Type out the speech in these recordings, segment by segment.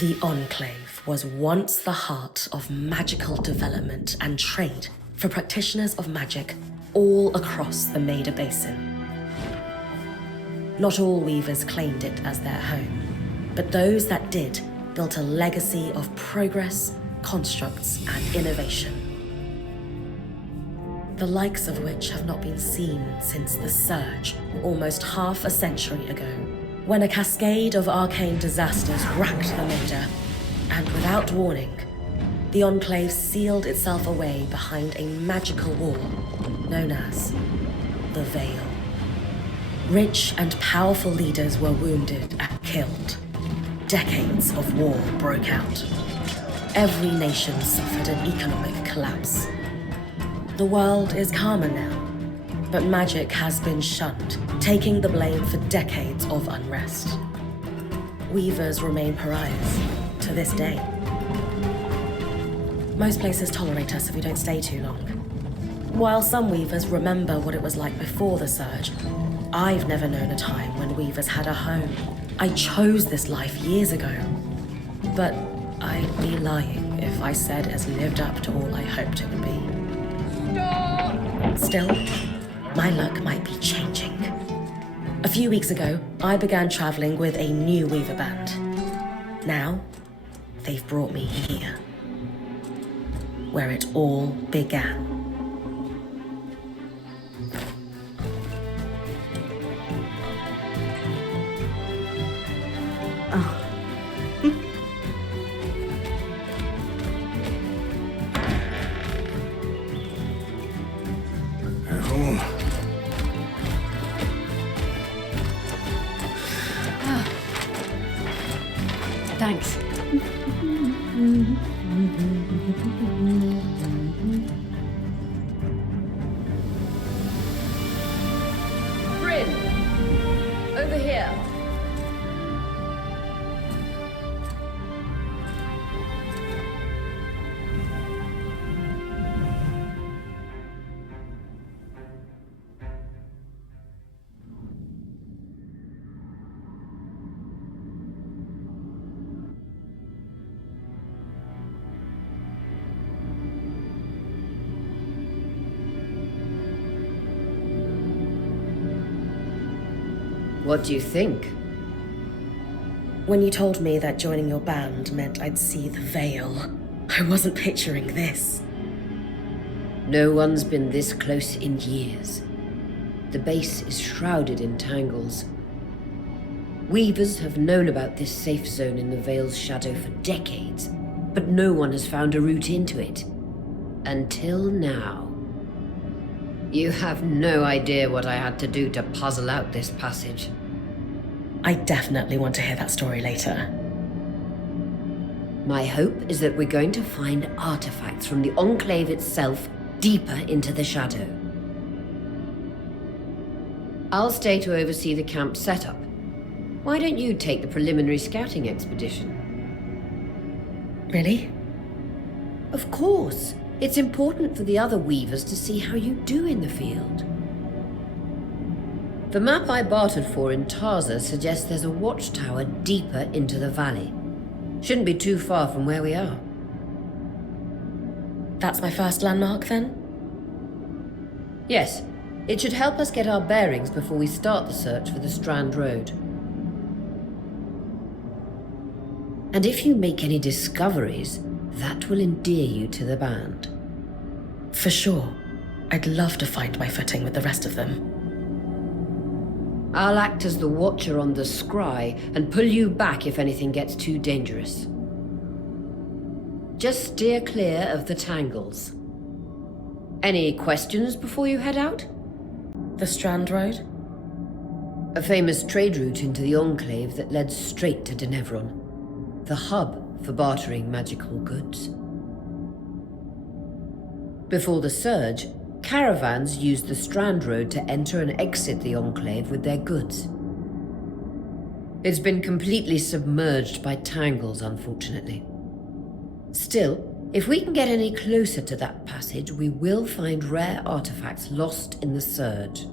The Enclave was once the heart of magical development and trade for practitioners of magic all across the Maida Basin. Not all weavers claimed it as their home, but those that did built a legacy of progress, constructs, and innovation. The likes of which have not been seen since the Surge, almost half a century ago, when a cascade of arcane disasters racked the Maida, and without warning, the Enclave sealed itself away behind a magical wall known as the Veil. Rich and powerful leaders were wounded and killed. Decades of war broke out. Every nation suffered an economic collapse. The world is calmer now, but magic has been shunned, taking the blame for decades of unrest. Weavers remain pariahs to this day. Most places tolerate us if we don't stay too long. While some weavers remember what it was like before the Surge, I've never known a time when weavers had a home. I chose this life years ago, but I'd be lying if I said it has lived up to all I hoped it would be. Stop! Still, my luck might be changing. A few weeks ago, I began traveling with a new weaver band. Now, they've brought me here, where it all began. Thanks. Bryn, over here. What do you think? When you told me that joining your band meant I'd see the Veil, I wasn't picturing this. No one's been this close in years. The base is shrouded in tangles. Weavers have known about this safe zone in the Veil's shadow for decades, but no one has found a route into it. Until now. You have no idea what I had to do to puzzle out this passage. I definitely want to hear that story later. My hope is that we're going to find artifacts from the Enclave itself deeper into the shadow. I'll stay to oversee the camp setup. Why don't you take the preliminary scouting expedition? Really? Of course. It's important for the other weavers to see how you do in the field. The map I bartered for in Tarza suggests there's a watchtower deeper into the valley. Shouldn't be too far from where we are. That's my first landmark, then? Yes. It should help us get our bearings before we start the search for the Strand Road. And if you make any discoveries, that will endear you to the band. For sure. I'd love to find my footing with the rest of them. I'll act as the watcher on the scry and pull you back if anything gets too dangerous. Just steer clear of the tangles. Any questions before you head out? The Strand Road? A famous trade route into the Enclave that led straight to Denevron, the hub for bartering magical goods. Before the Surge, caravans used the Strand Road to enter and exit the Enclave with their goods. It's been completely submerged by tangles, unfortunately. Still, if we can get any closer to that passage, we will find rare artifacts lost in the Surge.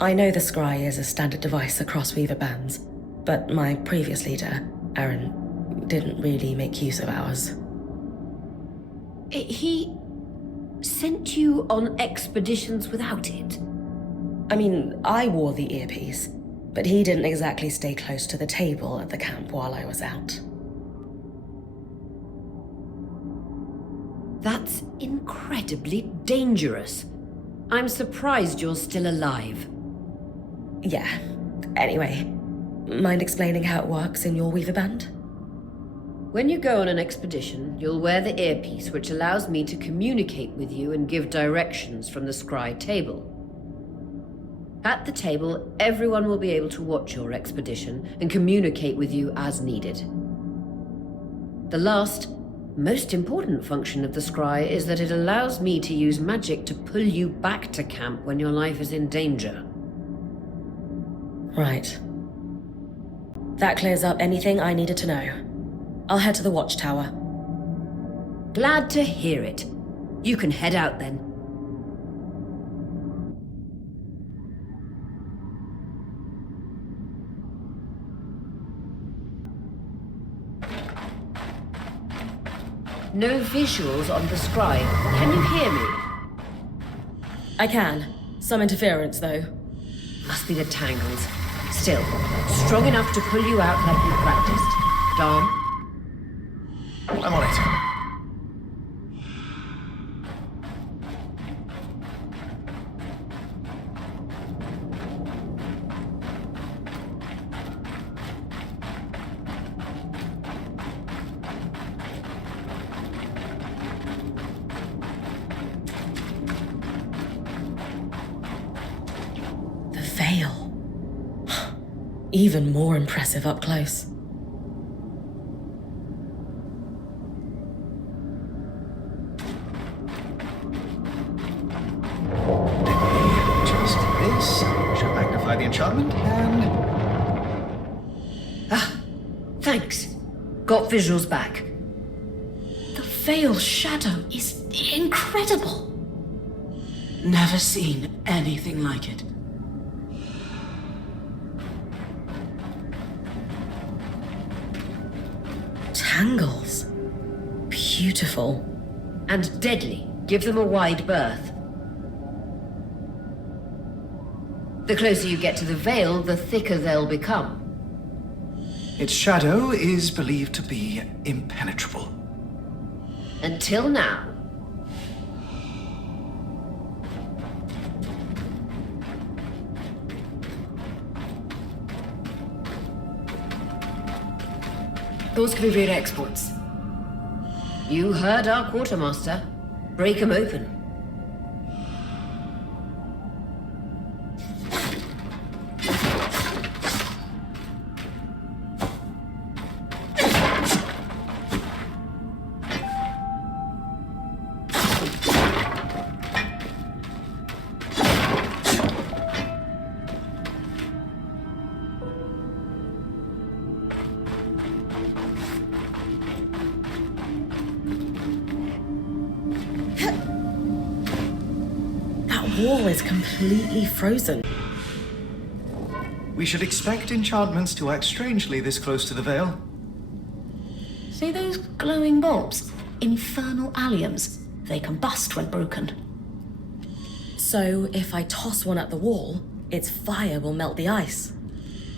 I know the scry is a standard device across weaver bands, but my previous leader, Aaron, didn't really make use of ours. He sent you on expeditions without it? I mean, I wore the earpiece, but he didn't exactly stay close to the table at the camp while I was out. That's incredibly dangerous. I'm surprised you're still alive. Yeah. Anyway, mind explaining how it works in your Weaver Band? When you go on an expedition, you'll wear the earpiece, which allows me to communicate with you and give directions from the scry table. At the table, everyone will be able to watch your expedition and communicate with you as needed. The last, most important function of the scry is that it allows me to use magic to pull you back to camp when your life is in danger. Right. That clears up anything I needed to know. I'll head to the watchtower. Glad to hear it. You can head out then. No visuals on the scry. Can you hear me? I can. Some interference, though. Must be the tangles. Still, strong enough to pull you out like you practiced. Dom? I'm on it. The veil. Even more impressive up close. Should magnify the enchantment, and... Ah, thanks. Got visuals back. The veil shadow is incredible. Never seen anything like it. Tangles. Beautiful. And deadly. Give them a wide berth. The closer you get to the veil, the thicker they'll become. its shadow is believed to be impenetrable. Until now. Those could be rare exports. You heard our quartermaster. Break 'em open. Wall is completely frozen. We should expect enchantments to act strangely this close to the veil. See those glowing bulbs? Infernal alliums. They combust when broken. So if I toss one at the wall, its fire will melt the ice.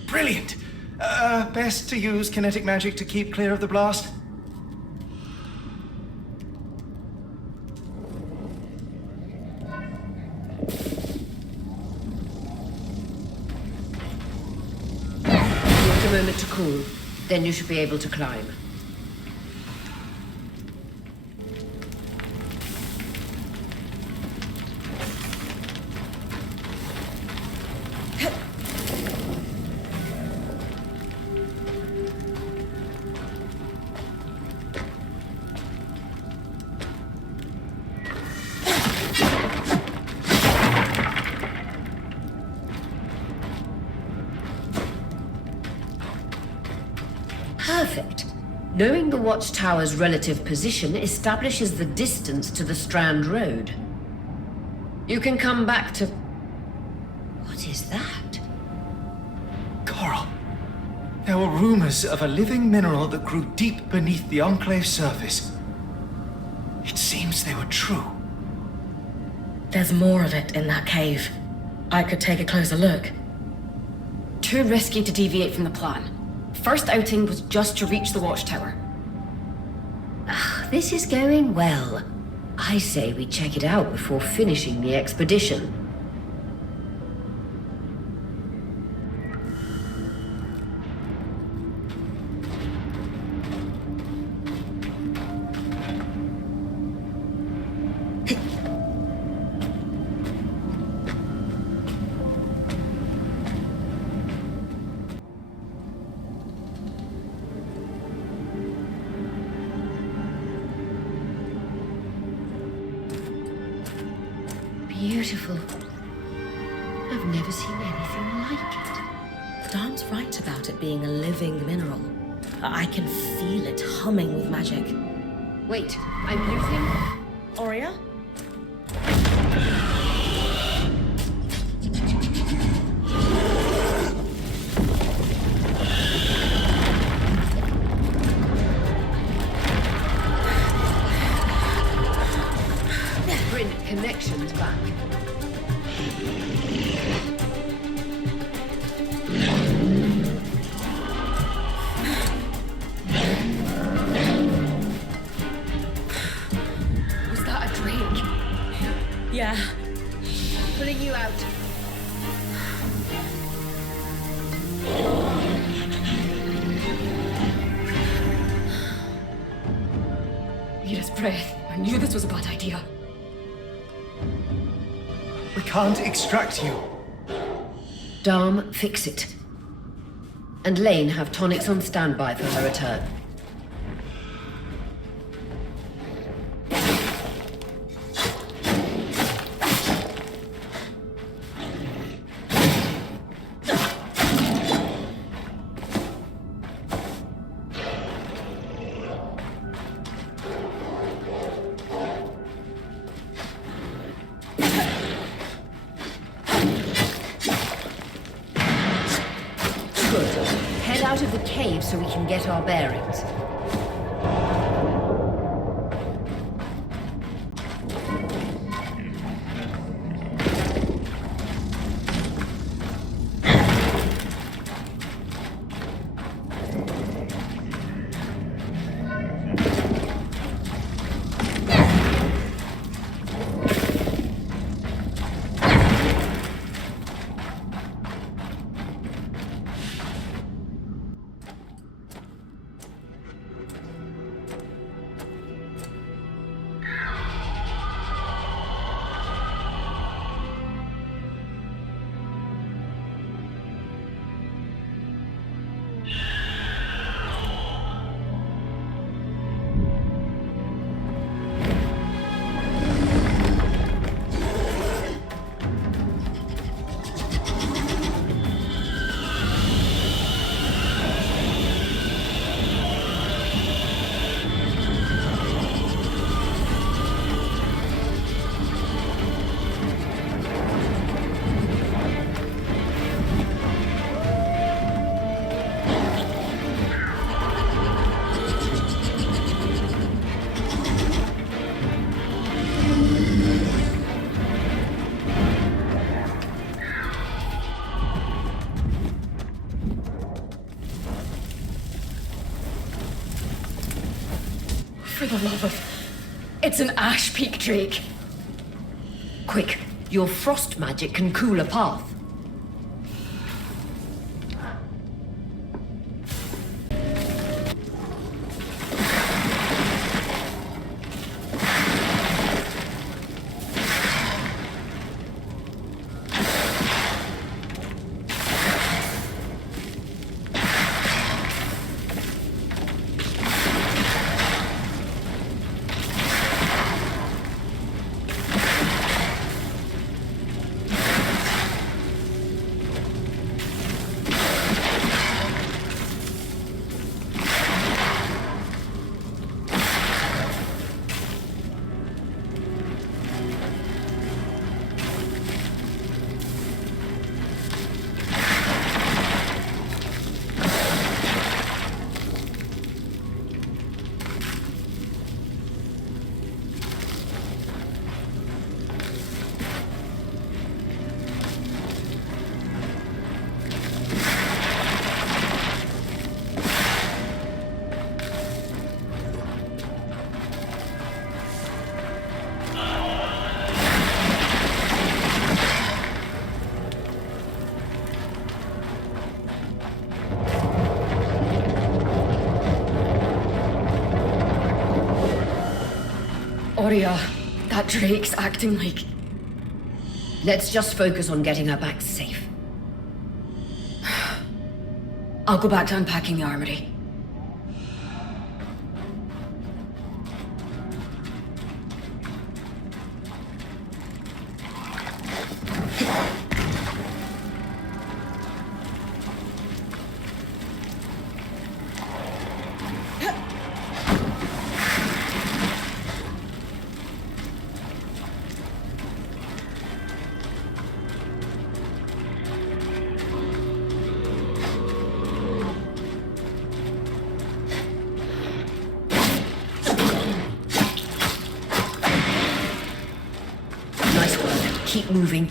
Brilliant! Best to use kinetic magic to keep clear of the blast. A moment to cool, then you should be able to climb. Perfect. Knowing the watchtower's relative position establishes the distance to the Strand Road. You can come back to... What is that? Coral, There were rumors of a living mineral that grew deep beneath the Enclave's surface. It seems they were true. There's more of it in that cave. I could take a closer look. Too risky to deviate from the plan. First outing was just to reach the watchtower. This is going well. I say we check it out before finishing the expedition. Beautiful. I've never seen anything like it. Darm's right about it being a living mineral. I can feel it humming with magic. Wait, I'm losing? Ória? Print connections back. Was that a drake? Yeah. Pulling you out. Need his breath. I knew this was a bad idea. We can't extract you. Darm, fix it. And Lane have tonics on standby for her return. Out of the cave so we can get our bearings. For the love of... It's an ash peak drake. Quick, your frost magic can cool a path. Ória, that Drake's acting like... Let's just focus on getting her back safe. I'll go back to unpacking the armory. Keep moving.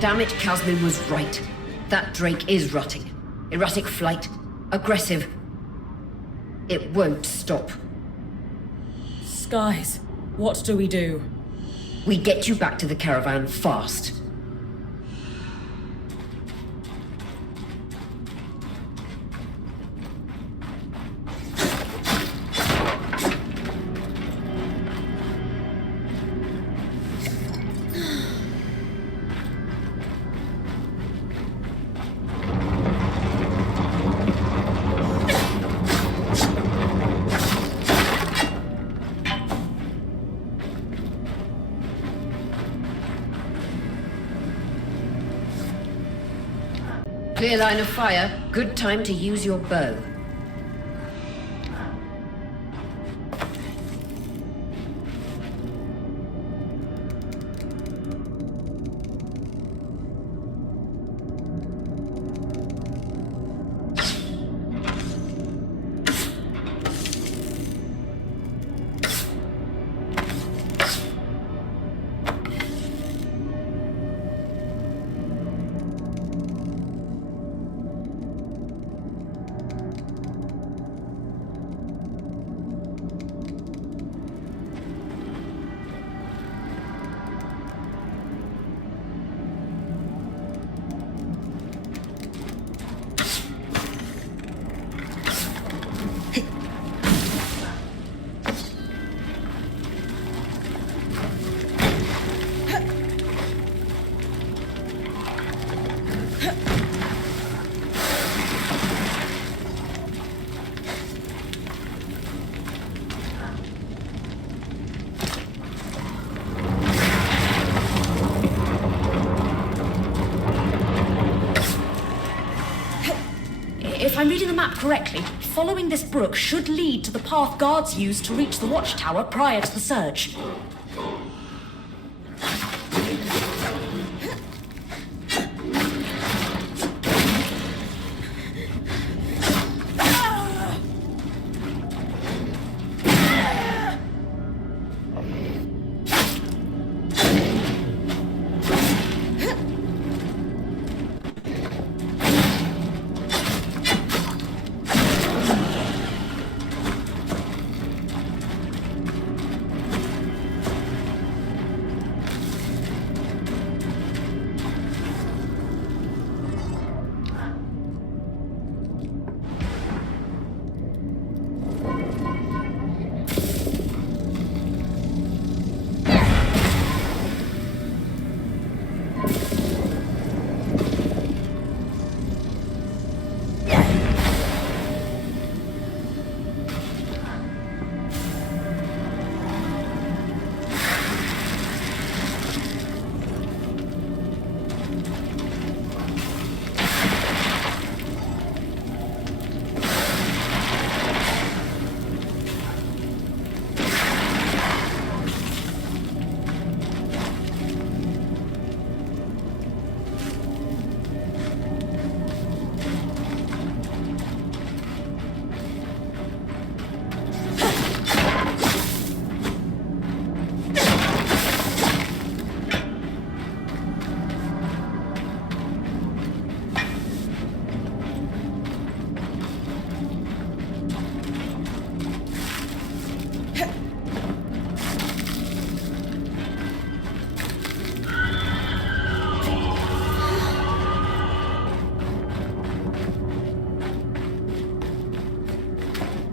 Damn it, Kasmin was right. That Drake is rutting. Erratic flight. Aggressive. It won't stop. Skies, what do we do? We get you back to the caravan fast. Clear line of fire. Good time to use your bow. If I'm reading the map correctly, following this brook should lead to the path guards used to reach the watchtower prior to the surge.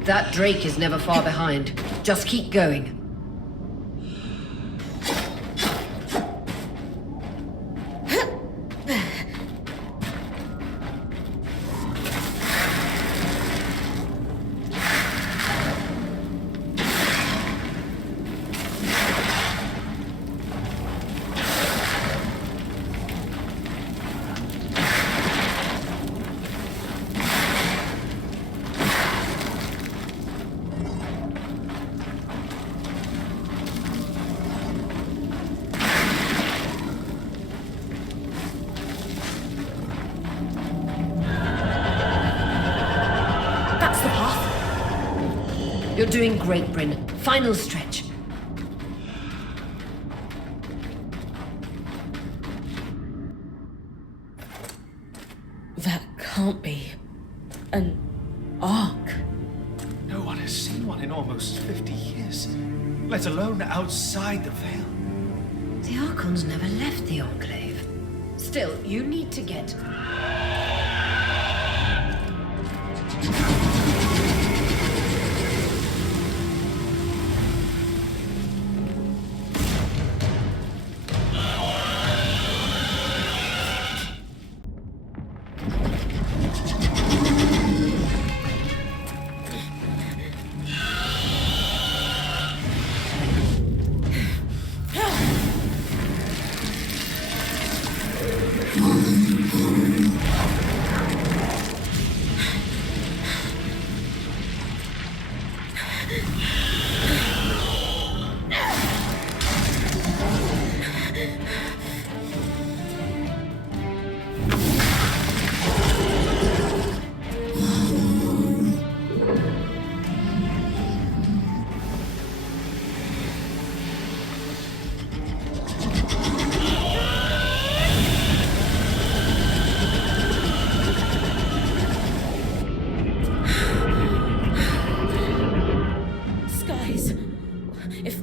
That Drake is never far behind. Just keep going. You're doing great, Bryn. Final stretch. That can't be an ark. No one has seen one in almost 50 years, let alone outside the Veil. The Archons never left the Enclave. Still, you need to get...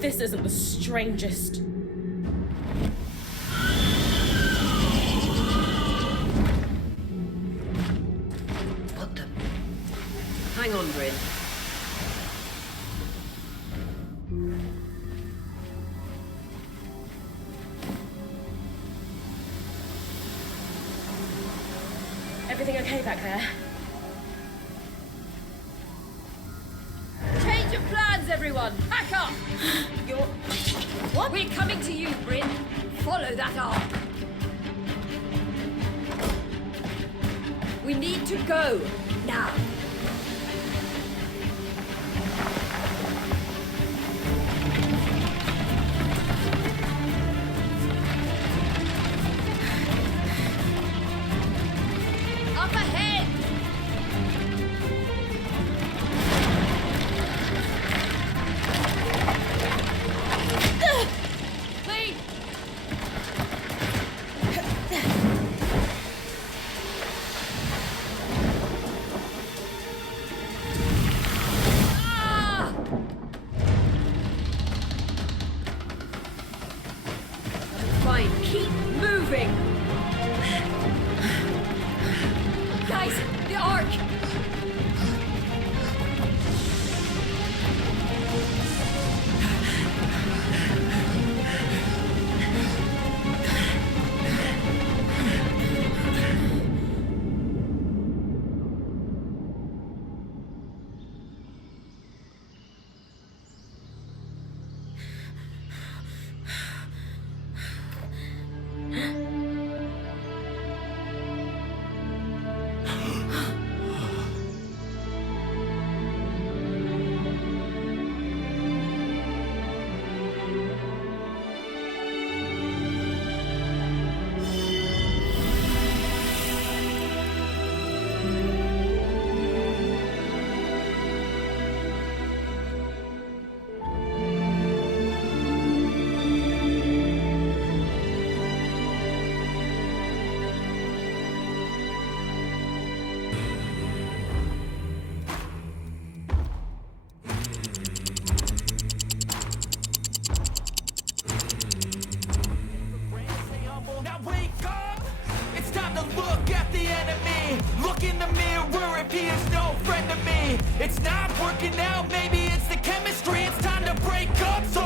This isn't the strangest. What the... Hang on, Bryn. Everything okay back there? Change of plans, everyone! Pack up! You're... What? We're coming to you, Bryn. Follow that arc. We need to go. Now. Up ahead! Clean! Ah! Fine, keep moving! Guys, the arc! Now wake up! It's time to look at the enemy. Look in the mirror if he is no friend to me. It's not working out, maybe it's the chemistry. It's time to break up, so